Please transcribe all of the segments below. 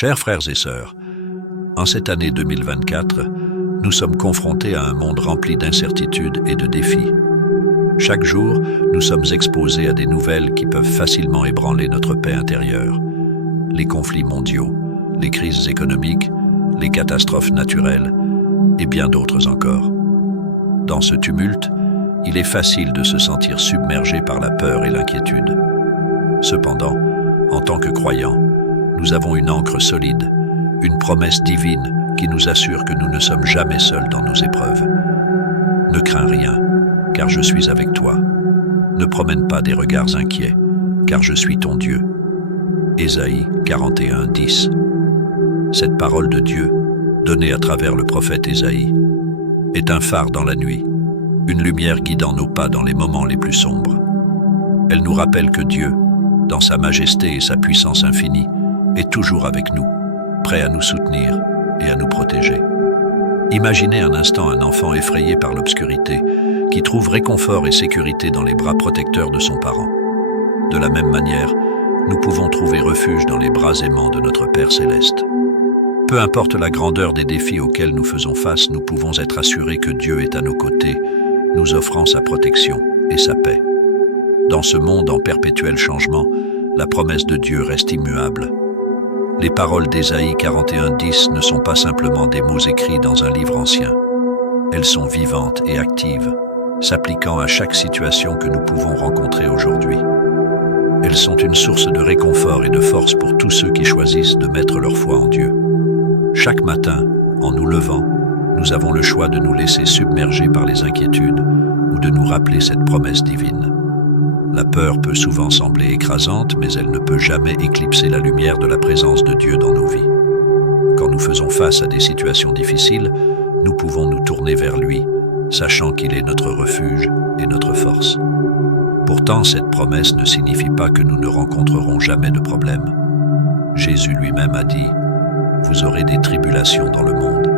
Chers frères et sœurs, en cette année 2024, nous sommes confrontés à un monde rempli d'incertitudes et de défis. Chaque jour, nous sommes exposés à des nouvelles qui peuvent facilement ébranler notre paix intérieure. Les conflits mondiaux, les crises économiques, les catastrophes naturelles et bien d'autres encore. Dans ce tumulte, il est facile de se sentir submergé par la peur et l'inquiétude. Cependant, en tant que croyants, nous avons une ancre solide, une promesse divine qui nous assure que nous ne sommes jamais seuls dans nos épreuves. Ne crains rien, car je suis avec toi. Ne promène pas des regards inquiets, car je suis ton Dieu. Ésaïe 41, 10. Cette parole de Dieu, donnée à travers le prophète Ésaïe, est un phare dans la nuit, une lumière guidant nos pas dans les moments les plus sombres. Elle nous rappelle que Dieu, dans sa majesté et sa puissance infinie, est toujours avec nous, prêt à nous soutenir et à nous protéger. Imaginez un instant un enfant effrayé par l'obscurité, qui trouve réconfort et sécurité dans les bras protecteurs de son parent. De la même manière, nous pouvons trouver refuge dans les bras aimants de notre Père céleste. Peu importe la grandeur des défis auxquels nous faisons face, nous pouvons être assurés que Dieu est à nos côtés, nous offrant sa protection et sa paix. Dans ce monde en perpétuel changement, la promesse de Dieu reste immuable. Les paroles d'Ésaïe 41, 10 ne sont pas simplement des mots écrits dans un livre ancien. Elles sont vivantes et actives, s'appliquant à chaque situation que nous pouvons rencontrer aujourd'hui. Elles sont une source de réconfort et de force pour tous ceux qui choisissent de mettre leur foi en Dieu. Chaque matin, en nous levant, nous avons le choix de nous laisser submerger par les inquiétudes ou de nous rappeler cette promesse divine. La peur peut souvent sembler écrasante, mais elle ne peut jamais éclipser la lumière de la présence de Dieu dans nos vies. Quand nous faisons face à des situations difficiles, nous pouvons nous tourner vers lui, sachant qu'il est notre refuge et notre force. Pourtant, cette promesse ne signifie pas que nous ne rencontrerons jamais de problèmes. Jésus lui-même a dit « Vous aurez des tribulations dans le monde,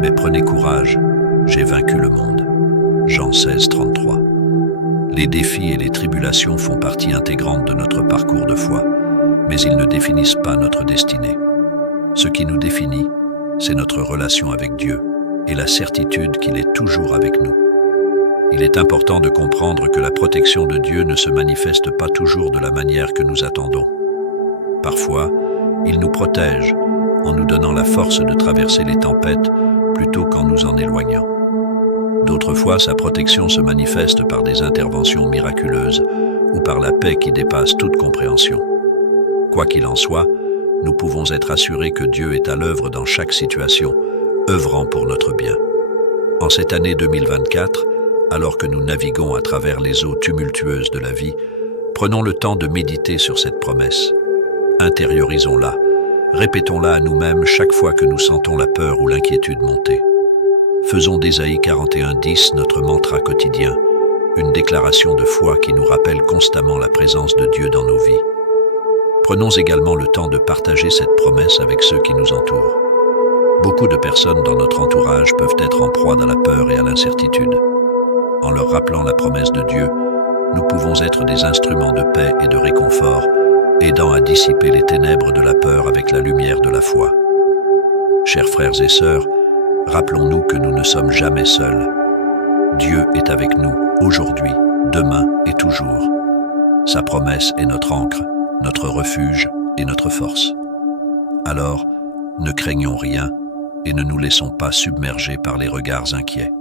mais prenez courage, j'ai vaincu le monde. » Jean 16, 33. Les défis et les tribulations font partie intégrante de notre parcours de foi, mais ils ne définissent pas notre destinée. Ce qui nous définit, c'est notre relation avec Dieu et la certitude qu'il est toujours avec nous. Il est important de comprendre que la protection de Dieu ne se manifeste pas toujours de la manière que nous attendons. Parfois, il nous protège en nous donnant la force de traverser les tempêtes plutôt qu'en nous en éloignant. D'autres fois, sa protection se manifeste par des interventions miraculeuses ou par la paix qui dépasse toute compréhension. Quoi qu'il en soit, nous pouvons être assurés que Dieu est à l'œuvre dans chaque situation, œuvrant pour notre bien. En cette année 2024, alors que nous naviguons à travers les eaux tumultueuses de la vie, prenons le temps de méditer sur cette promesse. Intériorisons-la, répétons-la à nous-mêmes chaque fois que nous sentons la peur ou l'inquiétude monter. Faisons d'Ésaïe 41, 10 notre mantra quotidien, une déclaration de foi qui nous rappelle constamment la présence de Dieu dans nos vies. Prenons également le temps de partager cette promesse avec ceux qui nous entourent. Beaucoup de personnes dans notre entourage peuvent être en proie dans la peur et à l'incertitude. En leur rappelant la promesse de Dieu, nous pouvons être des instruments de paix et de réconfort, aidant à dissiper les ténèbres de la peur avec la lumière de la foi. Chers frères et sœurs, rappelons-nous que nous ne sommes jamais seuls. Dieu est avec nous aujourd'hui, demain et toujours. Sa promesse est notre ancre, notre refuge et notre force. Alors, ne craignons rien et ne nous laissons pas submerger par les regards inquiets.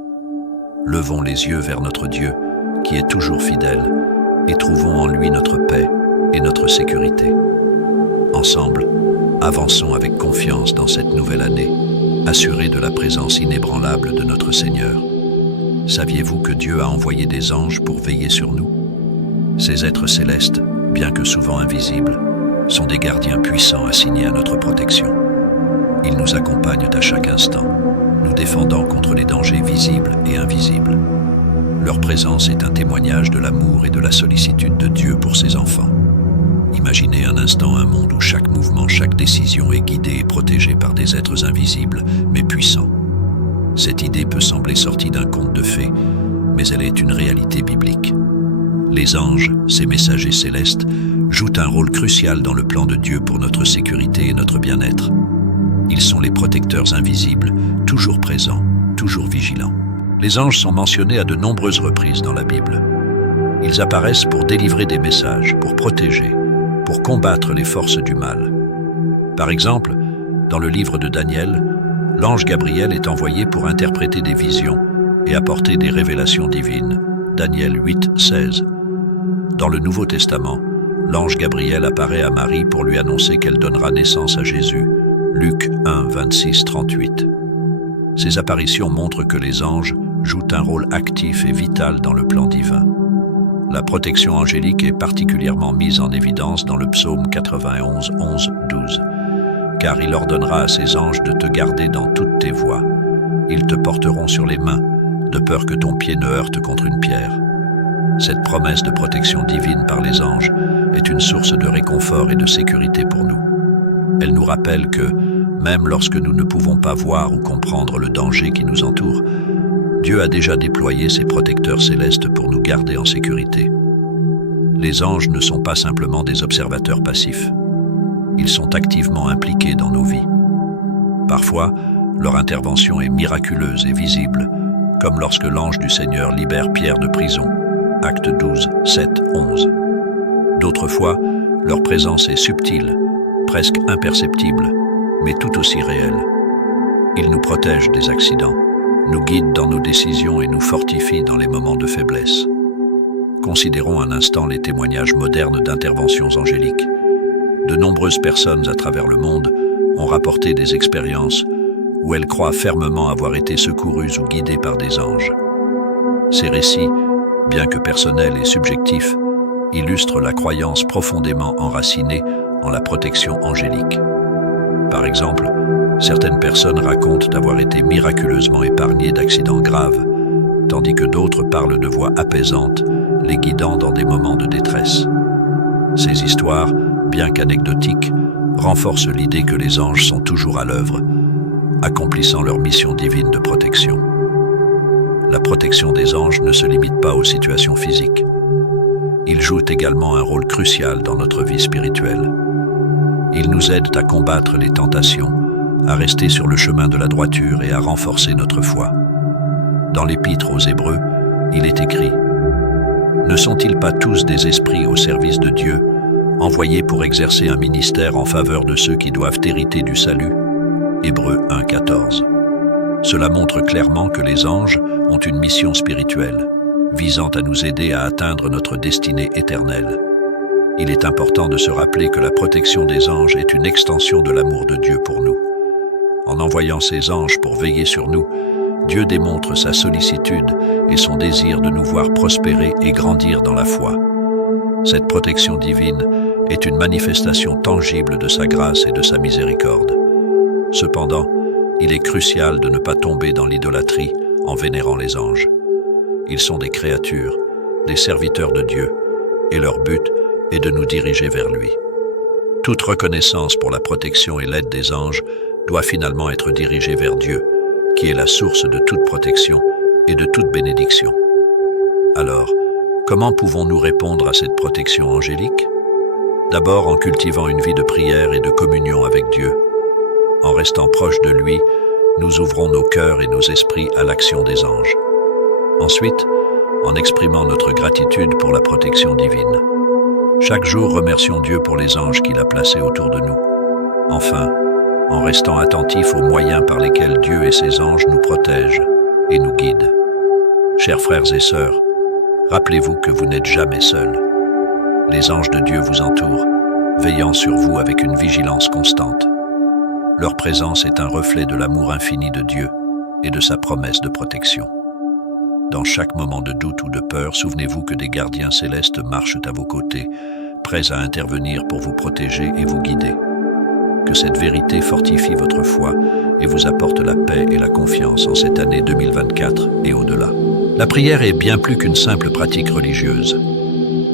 Levons les yeux vers notre Dieu, qui est toujours fidèle, et trouvons en lui notre paix et notre sécurité. Ensemble, avançons avec confiance dans cette nouvelle année, assurés de la présence inébranlable de notre Seigneur. Saviez-vous que Dieu a envoyé des anges pour veiller sur nous? Ces êtres célestes, bien que souvent invisibles, sont des gardiens puissants assignés à notre protection. Ils nous accompagnent à chaque instant, nous défendant contre les dangers visibles et invisibles. Leur présence est un témoignage de l'amour et de la sollicitude de Dieu pour ses enfants. Imaginez un instant un monde où chaque mouvement, chaque décision est guidée et protégée par des êtres invisibles, mais puissants. Cette idée peut sembler sortie d'un conte de fées, mais elle est une réalité biblique. Les anges, ces messagers célestes, jouent un rôle crucial dans le plan de Dieu pour notre sécurité et notre bien-être. Ils sont les protecteurs invisibles, toujours présents, toujours vigilants. Les anges sont mentionnés à de nombreuses reprises dans la Bible. Ils apparaissent pour délivrer des messages, pour protéger, pour combattre les forces du mal. Par exemple, dans le livre de Daniel, l'ange Gabriel est envoyé pour interpréter des visions et apporter des révélations divines. Daniel 8, 16. Dans le Nouveau Testament, l'ange Gabriel apparaît à Marie pour lui annoncer qu'elle donnera naissance à Jésus. Luc 1, 26, 38. Ces apparitions montrent que les anges jouent un rôle actif et vital dans le plan divin. La protection angélique est particulièrement mise en évidence dans le psaume 91, 11, 12. Car il ordonnera à ses anges de te garder dans toutes tes voies. Ils te porteront sur les mains, de peur que ton pied ne heurte contre une pierre. Cette promesse de protection divine par les anges est une source de réconfort et de sécurité pour nous. Elle nous rappelle que, même lorsque nous ne pouvons pas voir ou comprendre le danger qui nous entoure, Dieu a déjà déployé ses protecteurs célestes pour nous garder en sécurité. Les anges ne sont pas simplement des observateurs passifs. Ils sont activement impliqués dans nos vies. Parfois, leur intervention est miraculeuse et visible, comme lorsque l'ange du Seigneur libère Pierre de prison. Acte 12, 7, 11. D'autres fois, leur présence est subtile, presque imperceptible, mais tout aussi réelle. Ils nous protègent des accidents, nous guident dans nos décisions et nous fortifient dans les moments de faiblesse. Considérons un instant les témoignages modernes d'interventions angéliques. De nombreuses personnes à travers le monde ont rapporté des expériences où elles croient fermement avoir été secourues ou guidées par des anges. Ces récits, bien que personnels et subjectifs, illustrent la croyance profondément enracinée en la protection angélique. Par exemple, certaines personnes racontent d'avoir été miraculeusement épargnées d'accidents graves, tandis que d'autres parlent de voix apaisantes, les guidant dans des moments de détresse. Ces histoires, bien qu'anecdotiques, renforcent l'idée que les anges sont toujours à l'œuvre, accomplissant leur mission divine de protection. La protection des anges ne se limite pas aux situations physiques. Ils jouent également un rôle crucial dans notre vie spirituelle. Ils nous aident à combattre les tentations, à rester sur le chemin de la droiture et à renforcer notre foi. Dans l'Épître aux Hébreux, il est écrit « Ne sont-ils pas tous des esprits au service de Dieu, envoyés pour exercer un ministère en faveur de ceux qui doivent hériter du salut » Hébreux 1, 14. Cela montre clairement que les anges ont une mission spirituelle, visant à nous aider à atteindre notre destinée éternelle. Il est important de se rappeler que la protection des anges est une extension de l'amour de Dieu pour nous. En envoyant ses anges pour veiller sur nous, Dieu démontre sa sollicitude et son désir de nous voir prospérer et grandir dans la foi. Cette protection divine est une manifestation tangible de sa grâce et de sa miséricorde. Cependant, il est crucial de ne pas tomber dans l'idolâtrie en vénérant les anges. Ils sont des créatures, des serviteurs de Dieu, et leur but est de nous diriger vers lui. Toute reconnaissance pour la protection et l'aide des anges doit finalement être dirigée vers Dieu, qui est la source de toute protection et de toute bénédiction. Alors, comment pouvons-nous répondre à cette protection angélique? D'abord en cultivant une vie de prière et de communion avec Dieu. En restant proche de lui, nous ouvrons nos cœurs et nos esprits à l'action des anges. Ensuite, en exprimant notre gratitude pour la protection divine. Chaque jour, remercions Dieu pour les anges qu'il a placés autour de nous. Enfin, en restant attentifs aux moyens par lesquels Dieu et ses anges nous protègent et nous guident. Chers frères et sœurs, rappelez-vous que vous n'êtes jamais seuls. Les anges de Dieu vous entourent, veillant sur vous avec une vigilance constante. Leur présence est un reflet de l'amour infini de Dieu et de sa promesse de protection. Dans chaque moment de doute ou de peur, souvenez-vous que des gardiens célestes marchent à vos côtés, prêts à intervenir pour vous protéger et vous guider. Que cette vérité fortifie votre foi et vous apporte la paix et la confiance en cette année 2024 et au-delà. La prière est bien plus qu'une simple pratique religieuse.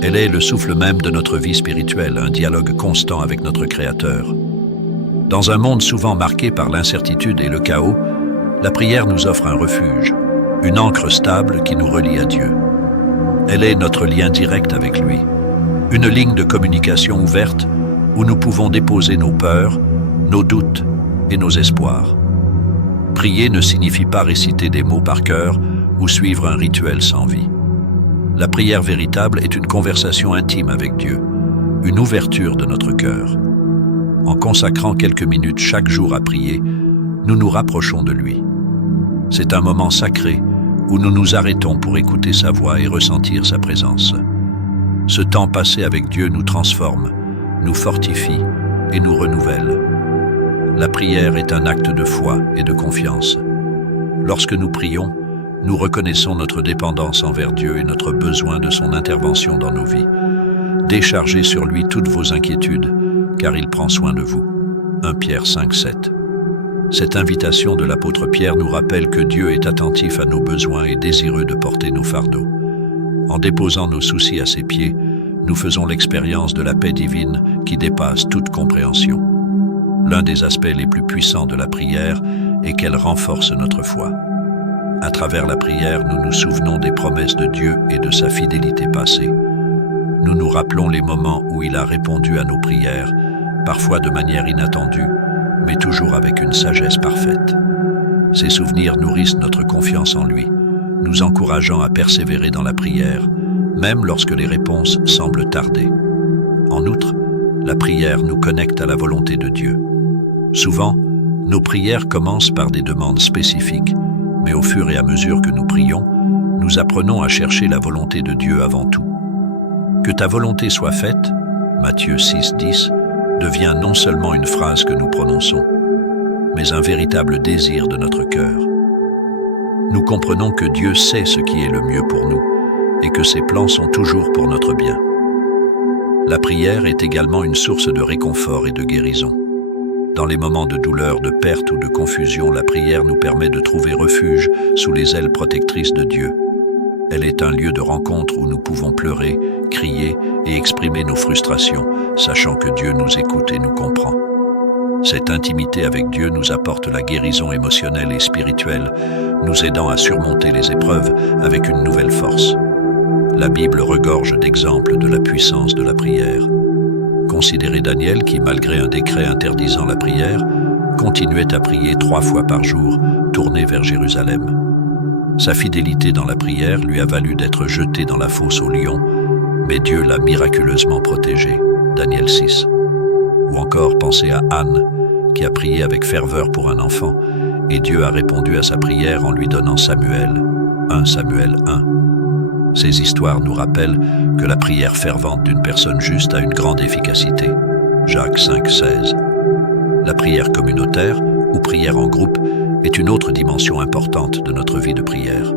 Elle est le souffle même de notre vie spirituelle, un dialogue constant avec notre Créateur. Dans un monde souvent marqué par l'incertitude et le chaos, la prière nous offre un refuge, une ancre stable qui nous relie à Dieu. Elle est notre lien direct avec lui, Une ligne de communication ouverte où nous pouvons déposer nos peurs, nos doutes et nos espoirs. Prier ne signifie pas réciter des mots par cœur ou suivre un rituel sans vie. La prière véritable est une conversation intime avec Dieu, une ouverture de notre cœur. En consacrant quelques minutes chaque jour à prier, nous nous rapprochons de lui. C'est un moment sacré où nous nous arrêtons pour écouter sa voix et ressentir sa présence. Ce temps passé avec Dieu nous transforme, nous fortifie et nous renouvelle. La prière est un acte de foi et de confiance. Lorsque nous prions, nous reconnaissons notre dépendance envers Dieu et notre besoin de son intervention dans nos vies. Déchargez sur lui toutes vos inquiétudes, car il prend soin de vous. 1 Pierre 5, 7. Cette invitation de l'apôtre Pierre nous rappelle que Dieu est attentif à nos besoins et désireux de porter nos fardeaux. En déposant nos soucis à ses pieds, nous faisons l'expérience de la paix divine qui dépasse toute compréhension. L'un des aspects les plus puissants de la prière est qu'elle renforce notre foi. À travers la prière, nous nous souvenons des promesses de Dieu et de sa fidélité passée. Nous nous rappelons les moments où il a répondu à nos prières, parfois de manière inattendue, mais toujours avec une sagesse parfaite. Ces souvenirs nourrissent notre confiance en lui, nous encourageant à persévérer dans la prière, même lorsque les réponses semblent tarder. En outre, la prière nous connecte à la volonté de Dieu. Souvent, nos prières commencent par des demandes spécifiques, mais au fur et à mesure que nous prions, nous apprenons à chercher la volonté de Dieu avant tout. Que ta volonté soit faite, Matthieu 6, 10, devient non seulement une phrase que nous prononçons, mais un véritable désir de notre cœur. Nous comprenons que Dieu sait ce qui est le mieux pour nous et que ses plans sont toujours pour notre bien. La prière est également une source de réconfort et de guérison. Dans les moments de douleur, de perte ou de confusion, la prière nous permet de trouver refuge sous les ailes protectrices de Dieu. Elle est un lieu de rencontre où nous pouvons pleurer, crier et exprimer nos frustrations, sachant que Dieu nous écoute et nous comprend. Cette intimité avec Dieu nous apporte la guérison émotionnelle et spirituelle, nous aidant à surmonter les épreuves avec une nouvelle force. La Bible regorge d'exemples de la puissance de la prière. Considérez Daniel qui, malgré un décret interdisant la prière, continuait à prier 3 fois par jour, tourné vers Jérusalem. Sa fidélité dans la prière lui a valu d'être jeté dans la fosse aux lions, mais Dieu l'a miraculeusement protégé. Daniel 6. Ou encore pensez à Anne, qui a prié avec ferveur pour un enfant, et Dieu a répondu à sa prière en lui donnant Samuel. 1 Samuel 1. Ces histoires nous rappellent que la prière fervente d'une personne juste a une grande efficacité. Jacques 5, 16. La prière communautaire, ou prière en groupe, est une autre dimension importante de notre vie de prière.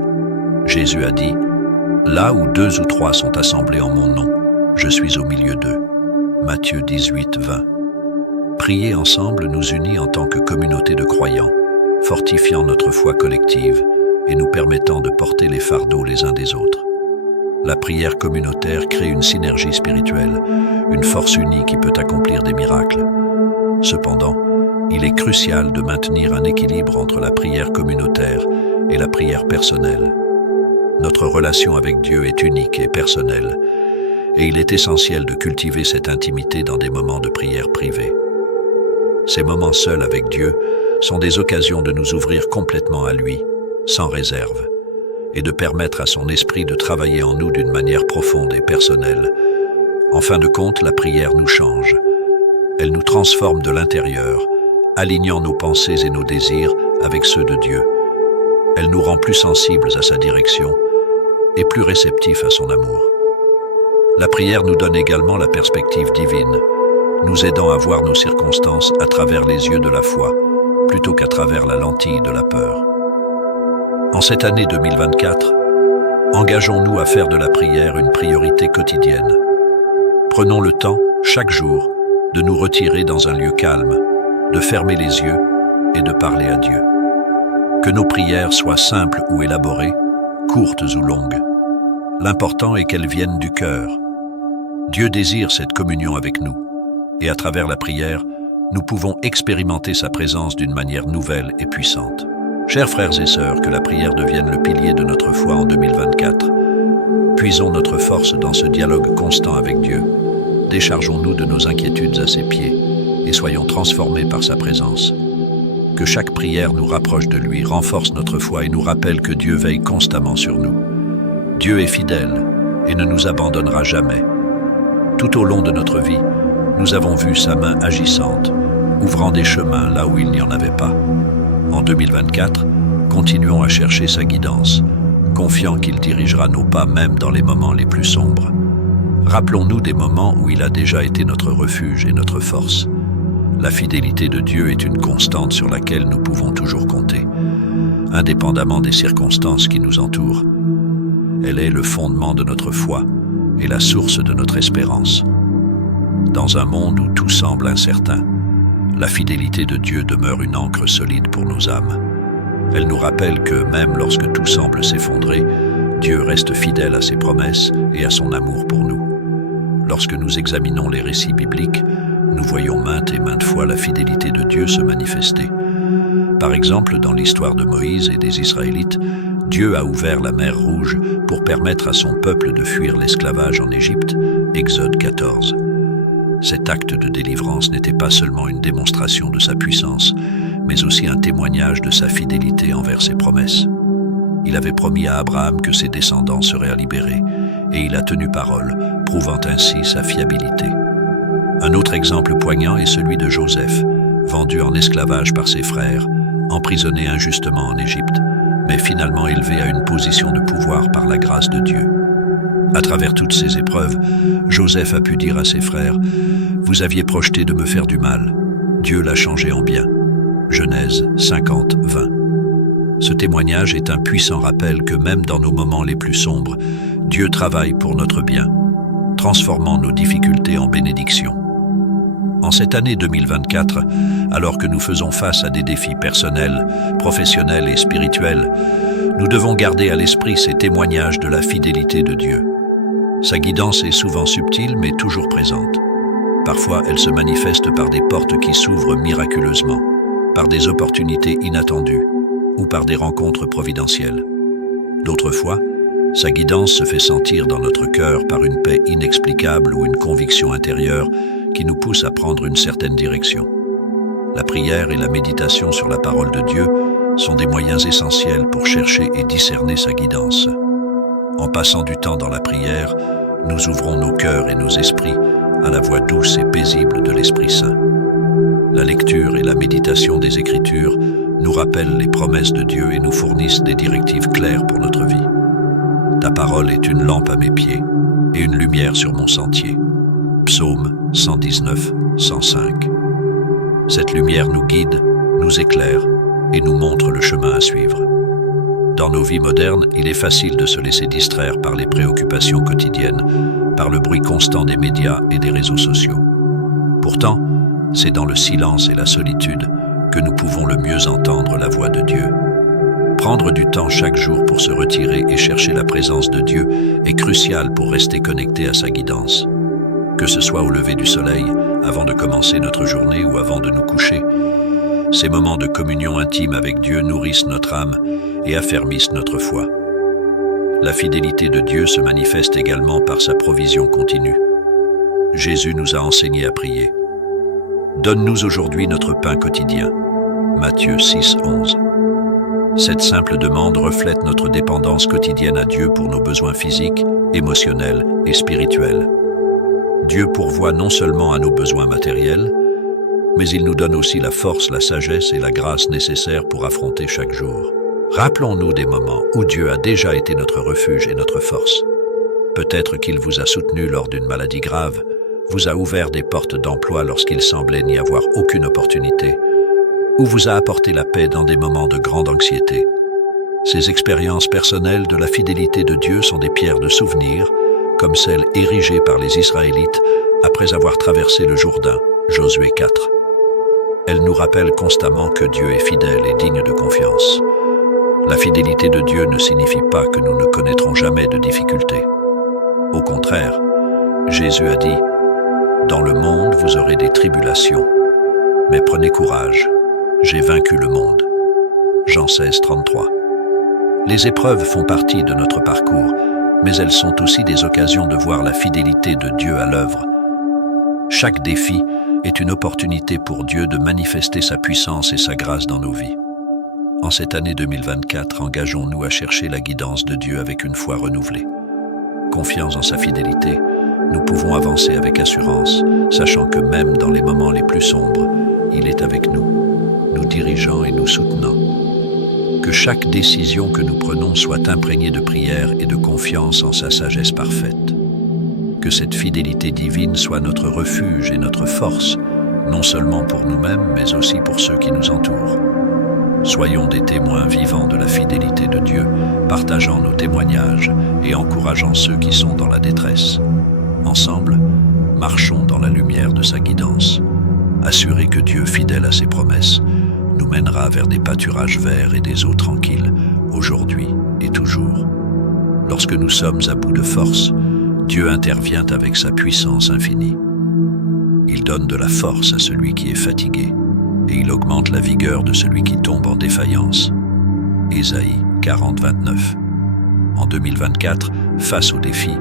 Jésus a dit « Là où 2 ou 3 sont assemblés en mon nom, je suis au milieu d'eux. » Matthieu 18, 20. Prier ensemble nous unit en tant que communauté de croyants, fortifiant notre foi collective et nous permettant de porter les fardeaux les uns des autres. La prière communautaire crée une synergie spirituelle, une force unie qui peut accomplir des miracles. Cependant, il est crucial de maintenir un équilibre entre la prière communautaire et la prière personnelle. Notre relation avec Dieu est unique et personnelle, et il est essentiel de cultiver cette intimité dans des moments de prière privée. Ces moments seuls avec Dieu sont des occasions de nous ouvrir complètement à lui, sans réserve, et de permettre à son esprit de travailler en nous d'une manière profonde et personnelle. En fin de compte, la prière nous change. Elle nous transforme de l'intérieur, alignant nos pensées et nos désirs avec ceux de Dieu. Elle nous rend plus sensibles à sa direction et plus réceptifs à son amour. La prière nous donne également la perspective divine, nous aidant à voir nos circonstances à travers les yeux de la foi, plutôt qu'à travers la lentille de la peur. En cette année 2024, engageons-nous à faire de la prière une priorité quotidienne. Prenons le temps, chaque jour, de nous retirer dans un lieu calme, de fermer les yeux et de parler à Dieu. Que nos prières soient simples ou élaborées, courtes ou longues. L'important est qu'elles viennent du cœur. Dieu désire cette communion avec nous, et à travers la prière, nous pouvons expérimenter sa présence d'une manière nouvelle et puissante. Chers frères et sœurs, que la prière devienne le pilier de notre foi en 2024. Puisons notre force dans ce dialogue constant avec Dieu. déchargeons-nous de nos inquiétudes à ses pieds et soyons transformés par sa présence. Que chaque prière nous rapproche de lui, renforce notre foi et nous rappelle que Dieu veille constamment sur nous. Dieu est fidèle et ne nous abandonnera jamais. Tout au long de notre vie, nous avons vu sa main agissante, ouvrant des chemins là où il n'y en avait pas. En 2024, continuons à chercher sa guidance, confiants qu'il dirigera nos pas même dans les moments les plus sombres. Rappelons-nous des moments où il a déjà été notre refuge et notre force. La fidélité de Dieu est une constante sur laquelle nous pouvons toujours compter, indépendamment des circonstances qui nous entourent. Elle est le fondement de notre foi et la source de notre espérance. Dans un monde où tout semble incertain, la fidélité de Dieu demeure une ancre solide pour nos âmes. Elle nous rappelle que même lorsque tout semble s'effondrer, Dieu reste fidèle à ses promesses et à son amour pour nous. Lorsque nous examinons les récits bibliques, nous voyons maintes et maintes fois la fidélité de Dieu se manifester. Par exemple, dans l'histoire de Moïse et des Israélites, Dieu a ouvert la mer Rouge pour permettre à son peuple de fuir l'esclavage en Égypte, Exode 14. Cet acte de délivrance n'était pas seulement une démonstration de sa puissance, mais aussi un témoignage de sa fidélité envers ses promesses. Il avait promis à Abraham que ses descendants seraient libérés, et il a tenu parole, prouvant ainsi sa fiabilité. Un autre exemple poignant est celui de Joseph, vendu en esclavage par ses frères, emprisonné injustement en Égypte, mais finalement élevé à une position de pouvoir par la grâce de Dieu. À travers toutes ces épreuves, Joseph a pu dire à ses frères « Vous aviez projeté de me faire du mal. Dieu l'a changé en bien. » Genèse 50, 20. Ce témoignage est un puissant rappel que même dans nos moments les plus sombres, Dieu travaille pour notre bien, transformant nos difficultés en bénédictions. En cette année 2024, alors que nous faisons face à des défis personnels, professionnels et spirituels, nous devons garder à l'esprit ces témoignages de la fidélité de Dieu. Sa guidance est souvent subtile mais toujours présente. Parfois, elle se manifeste par des portes qui s'ouvrent miraculeusement, par des opportunités inattendues ou par des rencontres providentielles. D'autres fois, sa guidance se fait sentir dans notre cœur par une paix inexplicable ou une conviction intérieure qui nous pousse à prendre une certaine direction. La prière et la méditation sur la parole de Dieu sont des moyens essentiels pour chercher et discerner sa guidance. En passant du temps dans la prière, nous ouvrons nos cœurs et nos esprits à la voix douce et paisible de l'Esprit Saint. La lecture et la méditation des Écritures nous rappellent les promesses de Dieu et nous fournissent des directives claires pour notre vie. Ta parole est une lampe à mes pieds et une lumière sur mon sentier. Psaume 119, 105. Cette lumière nous guide, nous éclaire et nous montre le chemin à suivre. Dans nos vies modernes, il est facile de se laisser distraire par les préoccupations quotidiennes, par le bruit constant des médias et des réseaux sociaux. Pourtant, c'est dans le silence et la solitude que nous pouvons le mieux entendre la voix de Dieu. Prendre du temps chaque jour pour se retirer et chercher la présence de Dieu est crucial pour rester connecté à sa guidance. Que ce soit au lever du soleil, avant de commencer notre journée ou avant de nous coucher, ces moments de communion intime avec Dieu nourrissent notre âme et affermissent notre foi. La fidélité de Dieu se manifeste également par sa provision continue. Jésus nous a enseigné à prier. Donne-nous aujourd'hui notre pain quotidien. Matthieu 6, 11. Cette simple demande reflète notre dépendance quotidienne à Dieu pour nos besoins physiques, émotionnels et spirituels. Dieu pourvoit non seulement à nos besoins matériels, mais il nous donne aussi la force, la sagesse et la grâce nécessaires pour affronter chaque jour. Rappelons-nous des moments où Dieu a déjà été notre refuge et notre force. Peut-être qu'il vous a soutenu lors d'une maladie grave, vous a ouvert des portes d'emploi lorsqu'il semblait n'y avoir aucune opportunité, ou vous a apporté la paix dans des moments de grande anxiété. Ces expériences personnelles de la fidélité de Dieu sont des pierres de souvenir, comme celles érigées par les Israélites après avoir traversé le Jourdain, Josué 4. Elles nous rappellent constamment que Dieu est fidèle et digne de confiance. La fidélité de Dieu ne signifie pas que nous ne connaîtrons jamais de difficultés. Au contraire, Jésus a dit « Dans le monde, vous aurez des tribulations, mais prenez courage, j'ai vaincu le monde. » Jean 16, 33. Les épreuves font partie de notre parcours, mais elles sont aussi des occasions de voir la fidélité de Dieu à l'œuvre. Chaque défi est une opportunité pour Dieu de manifester sa puissance et sa grâce dans nos vies. En cette année 2024, engageons-nous à chercher la guidance de Dieu avec une foi renouvelée. Confiants en sa fidélité, nous pouvons avancer avec assurance, sachant que même dans les moments les plus sombres, il est avec nous, nous dirigeant et nous soutenant. Que chaque décision que nous prenons soit imprégnée de prière et de confiance en sa sagesse parfaite. Que cette fidélité divine soit notre refuge et notre force, non seulement pour nous-mêmes, mais aussi pour ceux qui nous entourent. Soyons des témoins vivants de la fidélité de Dieu, partageant nos témoignages et encourageant ceux qui sont dans la détresse. Ensemble, marchons dans la lumière de sa guidance. Assurés que Dieu, fidèle à ses promesses, nous mènera vers des pâturages verts et des eaux tranquilles, aujourd'hui et toujours. Lorsque nous sommes à bout de force, Dieu intervient avec sa puissance infinie. Il donne de la force à celui qui est fatigué, et il augmente la vigueur de celui qui tombe en défaillance. Ésaïe 40, 29. En 2024, face aux défis,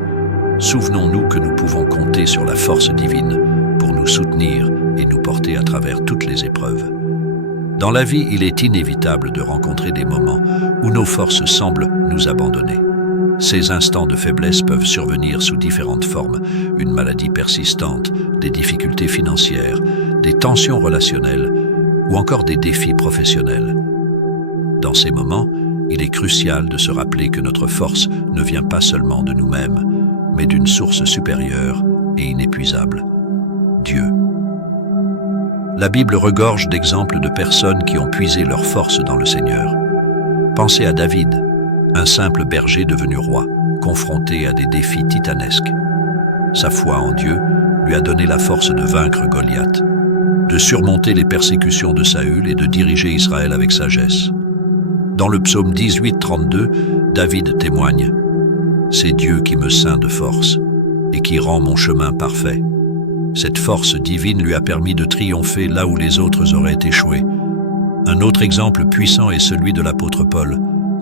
souvenons-nous que nous pouvons compter sur la force divine pour nous soutenir et nous porter à travers toutes les épreuves. Dans la vie, il est inévitable de rencontrer des moments où nos forces semblent nous abandonner. Ces instants de faiblesse peuvent survenir sous différentes formes, une maladie persistante, des difficultés financières, des tensions relationnelles ou encore des défis professionnels. Dans ces moments, il est crucial de se rappeler que notre force ne vient pas seulement de nous-mêmes, mais d'une source supérieure et inépuisable, Dieu. La Bible regorge d'exemples de personnes qui ont puisé leur force dans le Seigneur. Pensez à David, un simple berger devenu roi, confronté à des défis titanesques. Sa foi en Dieu lui a donné la force de vaincre Goliath, de surmonter les persécutions de Saül et de diriger Israël avec sagesse. Dans le psaume 18, 32, David témoigne « C'est Dieu qui me ceint de force et qui rend mon chemin parfait. » Cette force divine lui a permis de triompher là où les autres auraient échoué. Un autre exemple puissant est celui de l'apôtre Paul.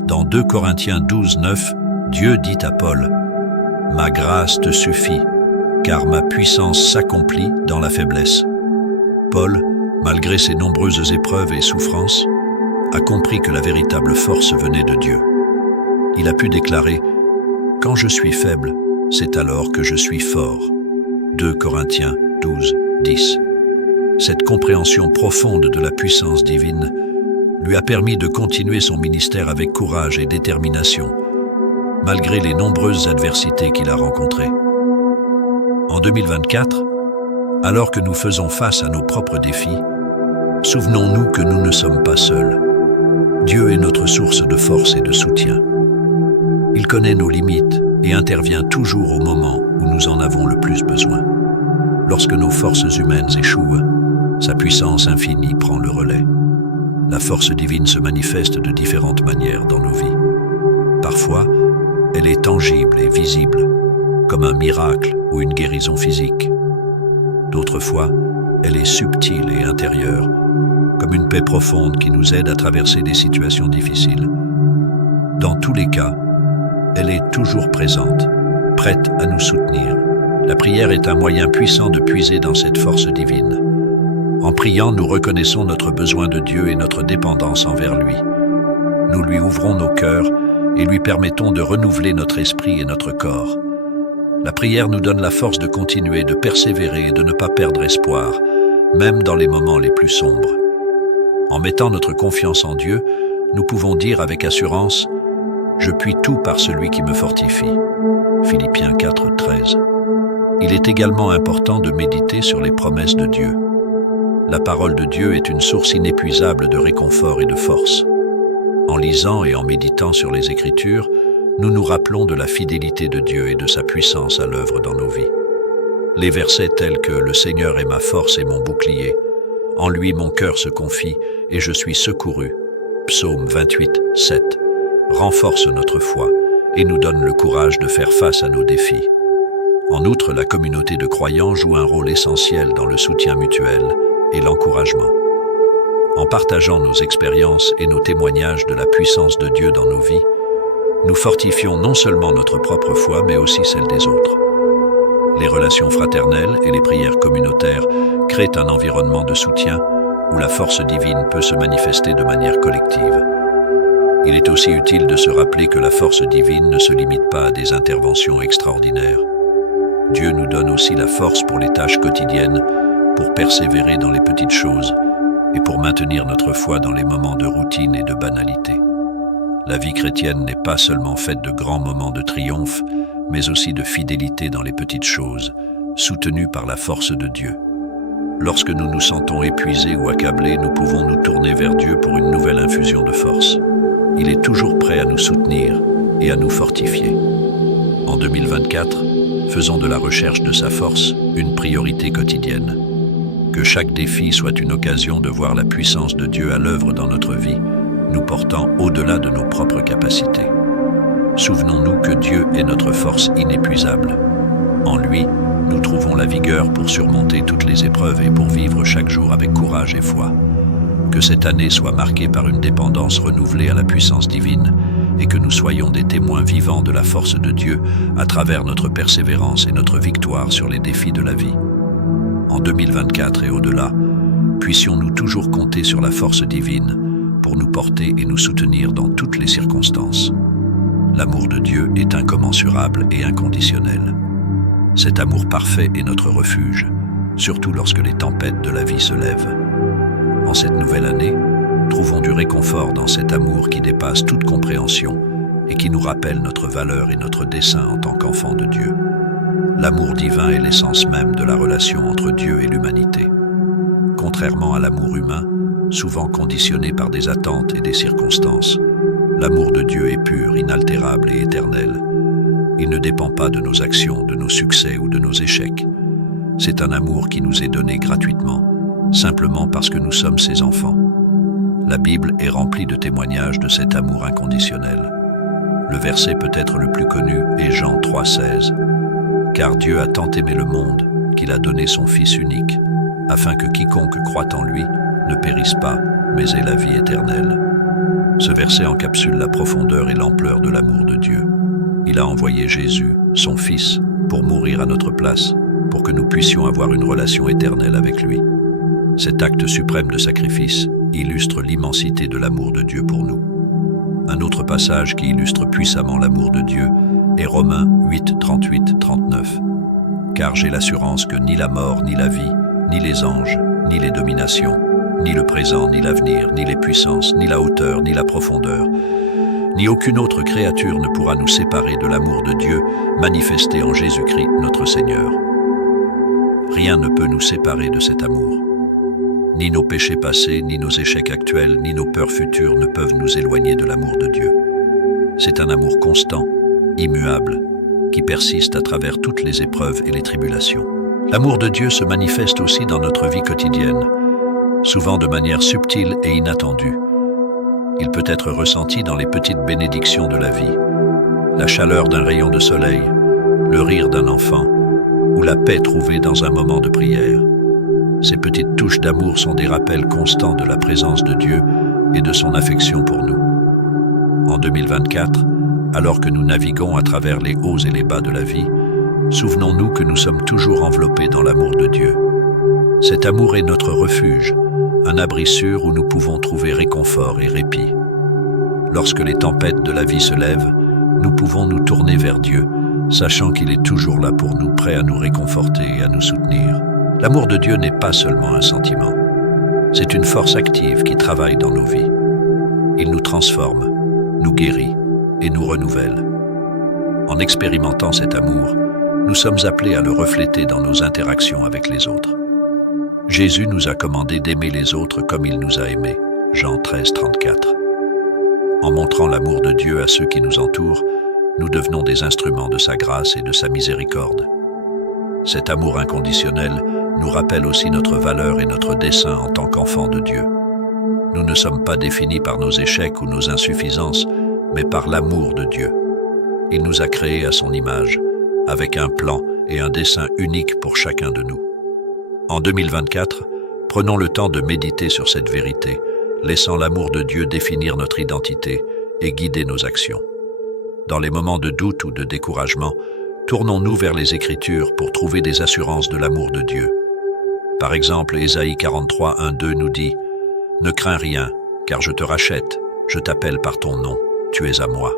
Dans 2 Corinthiens 12, 9, Dieu dit à Paul « Ma grâce te suffit, car ma puissance s'accomplit dans la faiblesse. » Paul, malgré ses nombreuses épreuves et souffrances, a compris que la véritable force venait de Dieu. Il a pu déclarer « Quand je suis faible, c'est alors que je suis fort. » 2 Corinthiens 12, 10. Cette compréhension profonde de la puissance divine lui a permis de continuer son ministère avec courage et détermination, malgré les nombreuses adversités qu'il a rencontrées. En 2024, alors que nous faisons face à nos propres défis, souvenons-nous que nous ne sommes pas seuls. Dieu est notre source de force et de soutien. Il connaît nos limites et intervient toujours au moment où nous en avons le plus besoin. Lorsque nos forces humaines échouent, sa puissance infinie prend le relais. La force divine se manifeste de différentes manières dans nos vies. Parfois, elle est tangible et visible, comme un miracle ou une guérison physique. D'autres fois, elle est subtile et intérieure, comme une paix profonde qui nous aide à traverser des situations difficiles. Dans tous les cas, elle est toujours présente, prête à nous soutenir. La prière est un moyen puissant de puiser dans cette force divine. En priant, nous reconnaissons notre besoin de Dieu et notre dépendance envers lui. Nous lui ouvrons nos cœurs et lui permettons de renouveler notre esprit et notre corps. La prière nous donne la force de continuer, de persévérer et de ne pas perdre espoir, même dans les moments les plus sombres. En mettant notre confiance en Dieu, nous pouvons dire avec assurance « Je puis tout par celui qui me fortifie » Philippiens 4, 13. Il est également important de méditer sur les promesses de Dieu. La parole de Dieu est une source inépuisable de réconfort et de force. En lisant et en méditant sur les Écritures, nous nous rappelons de la fidélité de Dieu et de sa puissance à l'œuvre dans nos vies. Les versets tels que « Le Seigneur est ma force et mon bouclier »,« En lui mon cœur se confie et je suis secouru » Psaume 28, 7 renforcent notre foi et nous donnent le courage de faire face à nos défis. En outre, la communauté de croyants joue un rôle essentiel dans le soutien mutuel et l'encouragement. En partageant nos expériences et nos témoignages de la puissance de Dieu dans nos vies, nous fortifions non seulement notre propre foi, mais aussi celle des autres. Les relations fraternelles et les prières communautaires créent un environnement de soutien où la force divine peut se manifester de manière collective. Il est aussi utile de se rappeler que la force divine ne se limite pas à des interventions extraordinaires. Dieu nous donne aussi la force pour les tâches quotidiennes, pour persévérer dans les petites choses et pour maintenir notre foi dans les moments de routine et de banalité. La vie chrétienne n'est pas seulement faite de grands moments de triomphe, mais aussi de fidélité dans les petites choses, soutenues par la force de Dieu. Lorsque nous nous sentons épuisés ou accablés, nous pouvons nous tourner vers Dieu pour une nouvelle infusion de force. Il est toujours prêt à nous soutenir et à nous fortifier. En 2024, faisons de la recherche de sa force une priorité quotidienne. Que chaque défi soit une occasion de voir la puissance de Dieu à l'œuvre dans notre vie, nous portant au-delà de nos propres capacités. Souvenons-nous que Dieu est notre force inépuisable. En lui, nous trouvons la vigueur pour surmonter toutes les épreuves et pour vivre chaque jour avec courage et foi. Que cette année soit marquée par une dépendance renouvelée à la puissance divine et que nous soyons des témoins vivants de la force de Dieu à travers notre persévérance et notre victoire sur les défis de la vie. En 2024 et au-delà, puissions-nous toujours compter sur la force divine pour nous porter et nous soutenir dans toutes les circonstances. L'amour de Dieu est incommensurable et inconditionnel. Cet amour parfait est notre refuge, surtout lorsque les tempêtes de la vie se lèvent. En cette nouvelle année, trouvons du réconfort dans cet amour qui dépasse toute compréhension et qui nous rappelle notre valeur et notre dessein en tant qu'enfants de Dieu. L'amour divin est l'essence même de la relation entre Dieu et l'humanité. Contrairement à l'amour humain, souvent conditionné par des attentes et des circonstances, l'amour de Dieu est pur, inaltérable et éternel. Il ne dépend pas de nos actions, de nos succès ou de nos échecs. C'est un amour qui nous est donné gratuitement, simplement parce que nous sommes ses enfants. La Bible est remplie de témoignages de cet amour inconditionnel. Le verset peut-être le plus connu est Jean 3,16. « Car Dieu a tant aimé le monde qu'il a donné son Fils unique, afin que quiconque croit en lui ne périsse pas, mais ait la vie éternelle. » Ce verset encapsule la profondeur et l'ampleur de l'amour de Dieu. Il a envoyé Jésus, son Fils, pour mourir à notre place, pour que nous puissions avoir une relation éternelle avec lui. Cet acte suprême de sacrifice illustre l'immensité de l'amour de Dieu pour nous. Un autre passage qui illustre puissamment l'amour de Dieu est Romains 8, 38, 39. « Car j'ai l'assurance que ni la mort, ni la vie, ni les anges, ni les dominations, ni le présent, ni l'avenir, ni les puissances, ni la hauteur, ni la profondeur, ni aucune autre créature ne pourra nous séparer de l'amour de Dieu manifesté en Jésus-Christ notre Seigneur. » Rien ne peut nous séparer de cet amour. Ni nos péchés passés, ni nos échecs actuels, ni nos peurs futures ne peuvent nous éloigner de l'amour de Dieu. C'est un amour constant, immuable, qui persiste à travers toutes les épreuves et les tribulations. L'amour de Dieu se manifeste aussi dans notre vie quotidienne, souvent de manière subtile et inattendue. Il peut être ressenti dans les petites bénédictions de la vie, la chaleur d'un rayon de soleil, le rire d'un enfant ou la paix trouvée dans un moment de prière. Ces petites touches d'amour sont des rappels constants de la présence de Dieu et de son affection pour nous. En 2024, alors que nous naviguons à travers les hauts et les bas de la vie, souvenons-nous que nous sommes toujours enveloppés dans l'amour de Dieu. Cet amour est notre refuge, un abri sûr où nous pouvons trouver réconfort et répit. Lorsque les tempêtes de la vie se lèvent, nous pouvons nous tourner vers Dieu, sachant qu'il est toujours là pour nous, prêt à nous réconforter et à nous soutenir. L'amour de Dieu n'est pas seulement un sentiment. C'est une force active qui travaille dans nos vies. Il nous transforme, nous guérit et nous renouvelle. En expérimentant cet amour, nous sommes appelés à le refléter dans nos interactions avec les autres. Jésus nous a commandé d'aimer les autres comme il nous a aimés. Jean 13, 34. En montrant l'amour de Dieu à ceux qui nous entourent, nous devenons des instruments de sa grâce et de sa miséricorde. Cet amour inconditionnel nous rappelle aussi notre valeur et notre dessein en tant qu'enfants de Dieu. Nous ne sommes pas définis par nos échecs ou nos insuffisances, mais par l'amour de Dieu. Il nous a créés à son image, avec un plan et un dessein unique pour chacun de nous. En 2024, prenons le temps de méditer sur cette vérité, laissant l'amour de Dieu définir notre identité et guider nos actions. Dans les moments de doute ou de découragement, Tournons-nous vers les Écritures pour trouver des assurances de l'amour de Dieu. Par exemple, Ésaïe 43, 1-2 nous dit « Ne crains rien, car je te rachète, je t'appelle par ton nom, tu es à moi.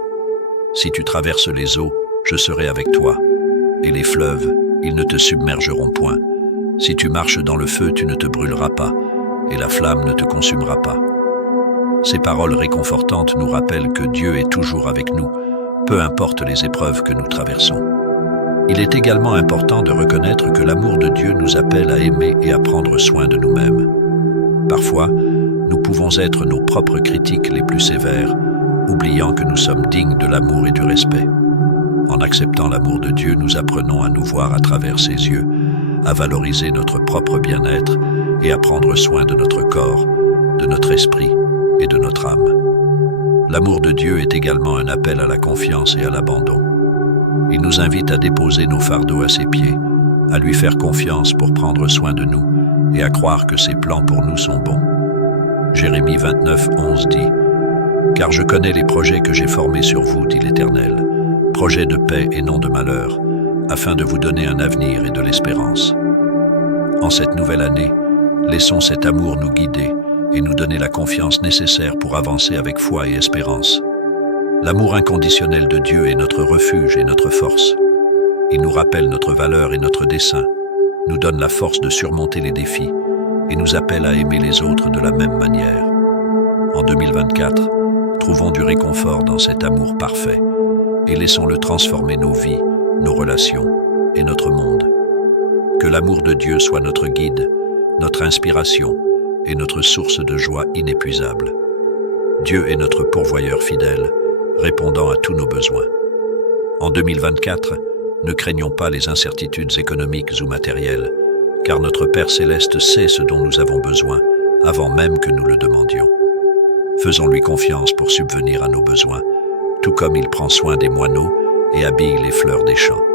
Si tu traverses les eaux, je serai avec toi, et les fleuves, ils ne te submergeront point. Si tu marches dans le feu, tu ne te brûleras pas, et la flamme ne te consumera pas. » Ces paroles réconfortantes nous rappellent que Dieu est toujours avec nous, peu importe les épreuves que nous traversons. Il est également important de reconnaître que l'amour de Dieu nous appelle à aimer et à prendre soin de nous-mêmes. Parfois, nous pouvons être nos propres critiques les plus sévères, oubliant que nous sommes dignes de l'amour et du respect. En acceptant l'amour de Dieu, nous apprenons à nous voir à travers ses yeux, à valoriser notre propre bien-être et à prendre soin de notre corps, de notre esprit et de notre âme. L'amour de Dieu est également un appel à la confiance et à l'abandon. Il nous invite à déposer nos fardeaux à ses pieds, à lui faire confiance pour prendre soin de nous et à croire que ses plans pour nous sont bons. Jérémie 29, 11 dit « Car je connais les projets que j'ai formés sur vous, dit l'Éternel, projets de paix et non de malheur, afin de vous donner un avenir et de l'espérance. » En cette nouvelle année, laissons cet amour nous guider et nous donner la confiance nécessaire pour avancer avec foi et espérance. L'amour inconditionnel de Dieu est notre refuge et notre force. Il nous rappelle notre valeur et notre dessein, nous donne la force de surmonter les défis et nous appelle à aimer les autres de la même manière. En 2024, trouvons du réconfort dans cet amour parfait et laissons-le transformer nos vies, nos relations et notre monde. Que l'amour de Dieu soit notre guide, notre inspiration et notre source de joie inépuisable. Dieu est notre pourvoyeur fidèle, répondant à tous nos besoins. En 2024, ne craignons pas les incertitudes économiques ou matérielles, car notre Père Céleste sait ce dont nous avons besoin avant même que nous le demandions. Faisons-lui confiance pour subvenir à nos besoins, tout comme il prend soin des moineaux et habille les fleurs des champs.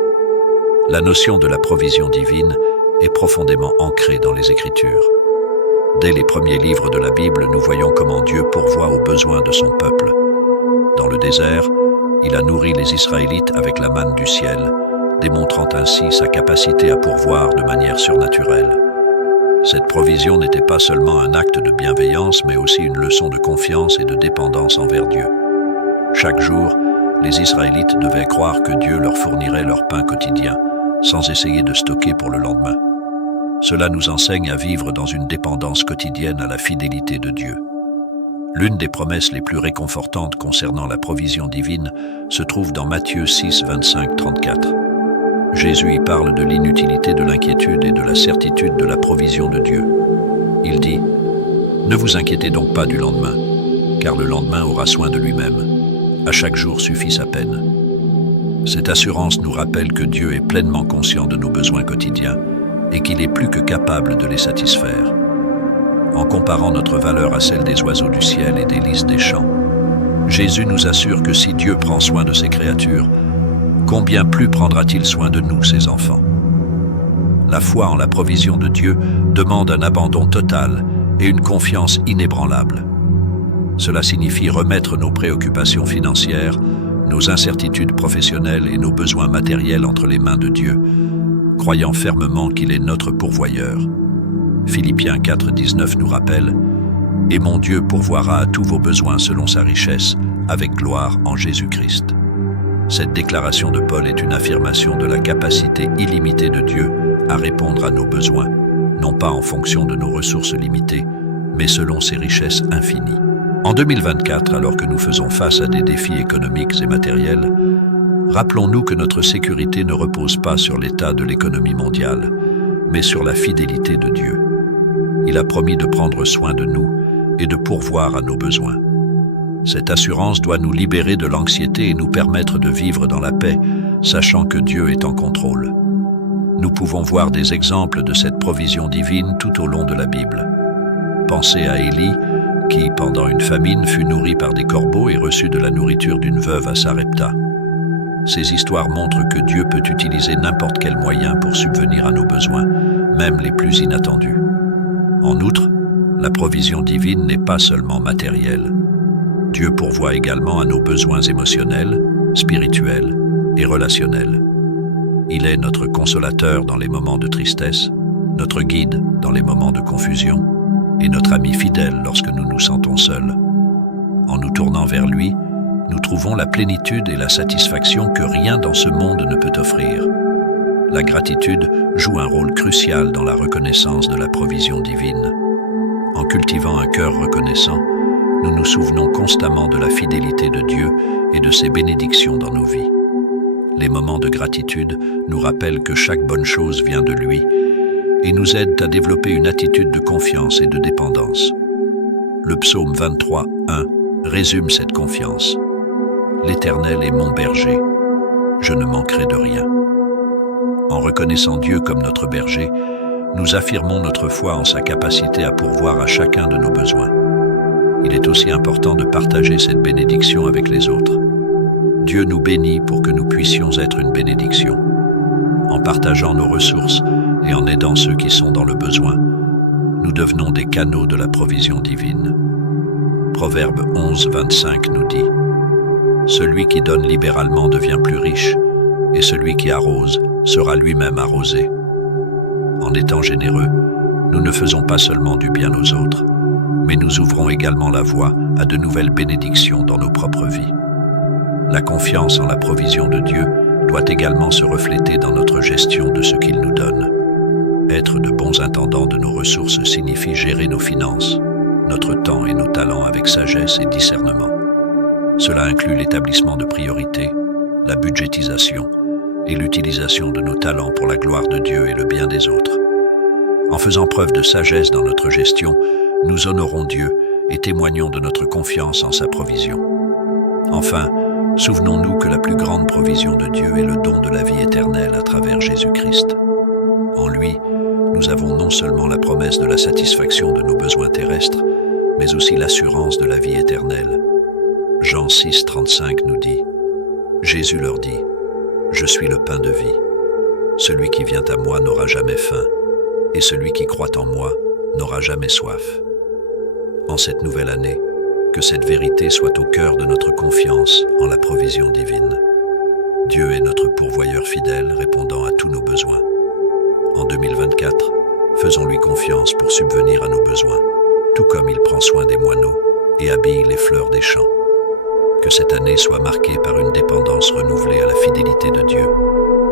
La notion de la provision divine est profondément ancrée dans les Écritures. Dès les premiers livres de la Bible, nous voyons comment Dieu pourvoit aux besoins de son peuple. Dans le désert, il a nourri les Israélites avec la manne du ciel, démontrant ainsi sa capacité à pourvoir de manière surnaturelle. Cette provision n'était pas seulement un acte de bienveillance, mais aussi une leçon de confiance et de dépendance envers Dieu. Chaque jour, les Israélites devaient croire que Dieu leur fournirait leur pain quotidien, sans essayer de stocker pour le lendemain. Cela nous enseigne à vivre dans une dépendance quotidienne à la fidélité de Dieu. L'une des promesses les plus réconfortantes concernant la provision divine se trouve dans Matthieu 6, 25-34. Jésus y parle de l'inutilité de l'inquiétude et de la certitude de la provision de Dieu. Il dit « Ne vous inquiétez donc pas du lendemain, car le lendemain aura soin de lui-même. À chaque jour suffit sa peine. » Cette assurance nous rappelle que Dieu est pleinement conscient de nos besoins quotidiens et qu'il est plus que capable de les satisfaire. En comparant notre valeur à celle des oiseaux du ciel et des lys des champs, Jésus nous assure que si Dieu prend soin de ses créatures, combien plus prendra-t-il soin de nous, ses enfants? La foi en la provision de Dieu demande un abandon total et une confiance inébranlable. Cela signifie remettre nos préoccupations financières, nos incertitudes professionnelles et nos besoins matériels entre les mains de Dieu, croyant fermement qu'il est notre pourvoyeur. Philippiens 4, 19 nous rappelle « Et mon Dieu pourvoira à tous vos besoins selon sa richesse, avec gloire en Jésus-Christ. » Cette déclaration de Paul est une affirmation de la capacité illimitée de Dieu à répondre à nos besoins, non pas en fonction de nos ressources limitées, mais selon ses richesses infinies. En 2024, alors que nous faisons face à des défis économiques et matériels, rappelons-nous que notre sécurité ne repose pas sur l'état de l'économie mondiale, mais sur la fidélité de Dieu. Il a promis de prendre soin de nous et de pourvoir à nos besoins. Cette assurance doit nous libérer de l'anxiété et nous permettre de vivre dans la paix, sachant que Dieu est en contrôle. Nous pouvons voir des exemples de cette provision divine tout au long de la Bible. Pensez à Élie, qui, pendant une famine, fut nourri par des corbeaux et reçut de la nourriture d'une veuve à Sarepta. Ces histoires montrent que Dieu peut utiliser n'importe quel moyen pour subvenir à nos besoins, même les plus inattendus. En outre, la provision divine n'est pas seulement matérielle. Dieu pourvoit également à nos besoins émotionnels, spirituels et relationnels. Il est notre consolateur dans les moments de tristesse, notre guide dans les moments de confusion et notre ami fidèle lorsque nous nous sentons seuls. En nous tournant vers lui, nous trouvons la plénitude et la satisfaction que rien dans ce monde ne peut offrir. La gratitude joue un rôle crucial dans la reconnaissance de la provision divine. En cultivant un cœur reconnaissant, nous nous souvenons constamment de la fidélité de Dieu et de ses bénédictions dans nos vies. Les moments de gratitude nous rappellent que chaque bonne chose vient de lui et nous aident à développer une attitude de confiance et de dépendance. Le psaume 23, 1 résume cette confiance. « L'Éternel est mon berger, je ne manquerai de rien. » En reconnaissant Dieu comme notre berger, nous affirmons notre foi en sa capacité à pourvoir à chacun de nos besoins. Il est aussi important de partager cette bénédiction avec les autres. Dieu nous bénit pour que nous puissions être une bénédiction. En partageant nos ressources et en aidant ceux qui sont dans le besoin, nous devenons des canaux de la provision divine. Proverbe 11, 25 nous dit « Celui qui donne libéralement devient plus riche, et celui qui arrose sera lui-même arrosé. » En étant généreux, nous ne faisons pas seulement du bien aux autres, mais nous ouvrons également la voie à de nouvelles bénédictions dans nos propres vies. La confiance en la provision de Dieu doit également se refléter dans notre gestion de ce qu'il nous donne. Être de bons intendants de nos ressources signifie gérer nos finances, notre temps et nos talents avec sagesse et discernement. Cela inclut l'établissement de priorités, la budgétisation et l'utilisation de nos talents pour la gloire de Dieu et le bien des autres. En faisant preuve de sagesse dans notre gestion, nous honorons Dieu et témoignons de notre confiance en sa provision. Enfin, souvenons-nous que la plus grande provision de Dieu est le don de la vie éternelle à travers Jésus-Christ. En lui, nous avons non seulement la promesse de la satisfaction de nos besoins terrestres, mais aussi l'assurance de la vie éternelle. Jean 6, 35 nous dit « Jésus leur dit, je suis le pain de vie. Celui qui vient à moi n'aura jamais faim, et celui qui croit en moi n'aura jamais soif. » En cette nouvelle année, que cette vérité soit au cœur de notre confiance en la provision divine. Dieu est notre pourvoyeur fidèle répondant à tous nos besoins. En 2024, faisons-lui confiance pour subvenir à nos besoins, tout comme il prend soin des moineaux et habille les fleurs des champs. Que cette année soit marquée par une dépendance renouvelée à la fidélité de Dieu,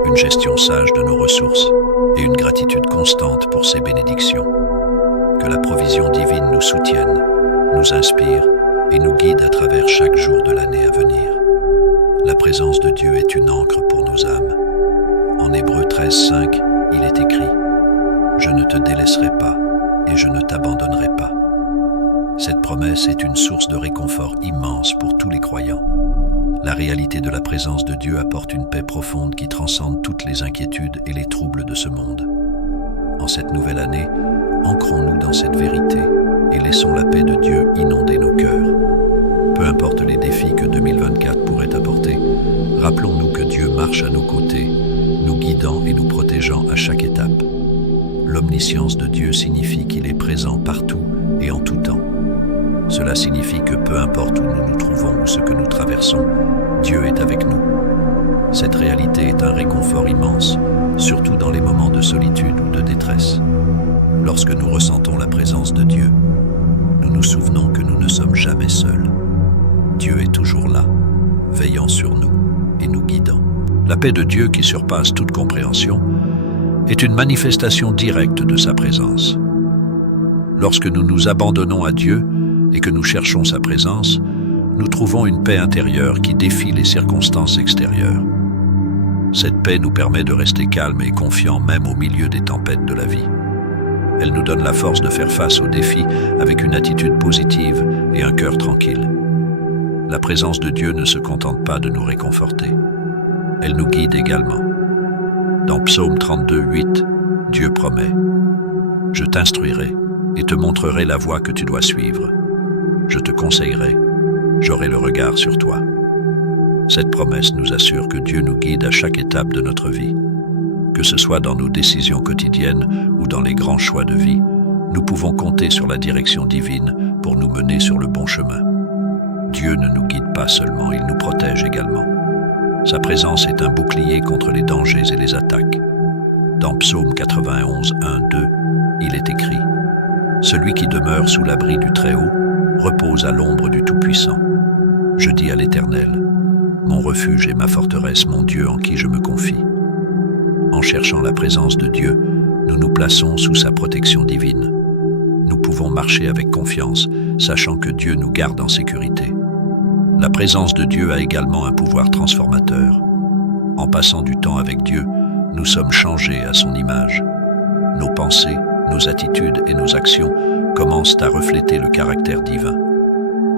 une gestion sage de nos ressources et une gratitude constante pour ses bénédictions. Que la provision divine nous soutienne, nous inspire et nous guide à travers chaque jour de l'année à venir. La présence de Dieu est une ancre pour nos âmes. En Hébreux 13, 5, il est écrit « Je ne te délaisserai pas et je ne t'abandonnerai pas ». Cette promesse est une source de réconfort immense pour tous les croyants. La réalité de la présence de Dieu apporte une paix profonde qui transcende toutes les inquiétudes et les troubles de ce monde. En cette nouvelle année, ancrons-nous dans cette vérité et laissons la paix de Dieu inonder nos cœurs. Peu importe les défis que 2024 pourrait apporter, rappelons-nous que Dieu marche à nos côtés, nous guidant et nous protégeant à chaque étape. L'omniscience de Dieu signifie qu'il est présent partout et en tout temps. Cela signifie que peu importe où nous nous trouvons ou ce que nous traversons, Dieu est avec nous. Cette réalité est un réconfort immense, surtout dans les moments de solitude ou de détresse. Lorsque nous ressentons la présence de Dieu, nous nous souvenons que nous ne sommes jamais seuls. Dieu est toujours là, veillant sur nous et nous guidant. La paix de Dieu qui surpasse toute compréhension est une manifestation directe de sa présence. Lorsque nous nous abandonnons à Dieu et que nous cherchons sa présence, nous trouvons une paix intérieure qui défie les circonstances extérieures. Cette paix nous permet de rester calmes et confiants même au milieu des tempêtes de la vie. Elle nous donne la force de faire face aux défis avec une attitude positive et un cœur tranquille. La présence de Dieu ne se contente pas de nous réconforter. Elle nous guide également. Dans Psaume 32, 8, Dieu promet « Je t'instruirai et te montrerai la voie que tu dois suivre. Je te conseillerai, j'aurai le regard sur toi. » Cette promesse nous assure que Dieu nous guide à chaque étape de notre vie. Que ce soit dans nos décisions quotidiennes ou dans les grands choix de vie, nous pouvons compter sur la direction divine pour nous mener sur le bon chemin. Dieu ne nous guide pas seulement, il nous protège également. Sa présence est un bouclier contre les dangers et les attaques. Dans Psaume 91, 1, 2, il est écrit « Celui qui demeure sous l'abri du Très-Haut repose à l'ombre du Tout-Puissant. Je dis à l'Éternel, mon refuge et ma forteresse, mon Dieu en qui je me confie. » En cherchant la présence de Dieu, nous nous plaçons sous sa protection divine. Nous pouvons marcher avec confiance, sachant que Dieu nous garde en sécurité. La présence de Dieu a également un pouvoir transformateur. En passant du temps avec Dieu, nous sommes changés à son image. Nos pensées, nos attitudes et nos actions commencent à refléter le caractère divin.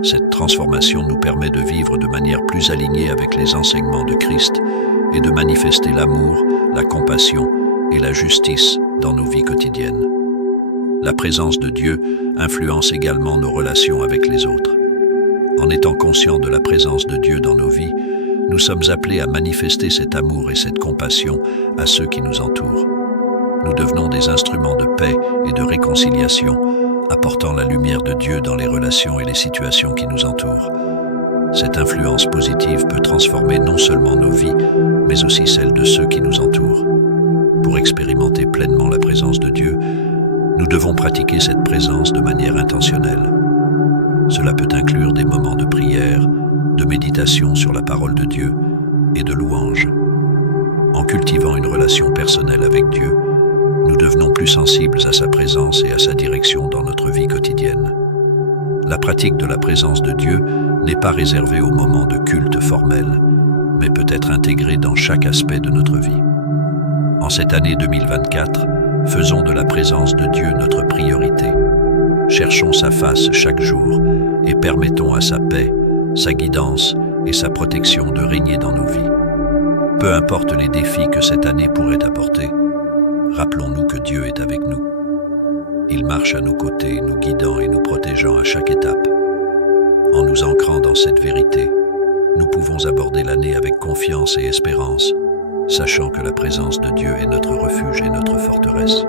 Cette transformation nous permet de vivre de manière plus alignée avec les enseignements de Christ et de manifester l'amour, la compassion et la justice dans nos vies quotidiennes. La présence de Dieu influence également nos relations avec les autres. En étant conscients de la présence de Dieu dans nos vies, nous sommes appelés à manifester cet amour et cette compassion à ceux qui nous entourent. Nous devenons des instruments de paix et de réconciliation, apportant la lumière de Dieu dans les relations et les situations qui nous entourent. Cette influence positive peut transformer non seulement nos vies, mais aussi celles de ceux qui nous entourent. Pour expérimenter pleinement la présence de Dieu, nous devons pratiquer cette présence de manière intentionnelle. Cela peut inclure des moments de prière, de méditation sur la parole de Dieu et de louange. En cultivant une relation personnelle avec Dieu, nous devenons plus sensibles à sa présence et à sa direction dans notre vie quotidienne. La pratique de la présence de Dieu n'est pas réservée aux moments de culte formel, mais peut être intégrée dans chaque aspect de notre vie. En cette année 2024, faisons de la présence de Dieu notre priorité. Cherchons sa face chaque jour et permettons à sa paix, sa guidance et sa protection de régner dans nos vies. Peu importe les défis que cette année pourrait apporter, rappelons-nous que Dieu est avec nous. Il marche à nos côtés, nous guidant et nous protégeant à chaque étape. En nous ancrant dans cette vérité, nous pouvons aborder l'année avec confiance et espérance, sachant que la présence de Dieu est notre refuge et notre forteresse.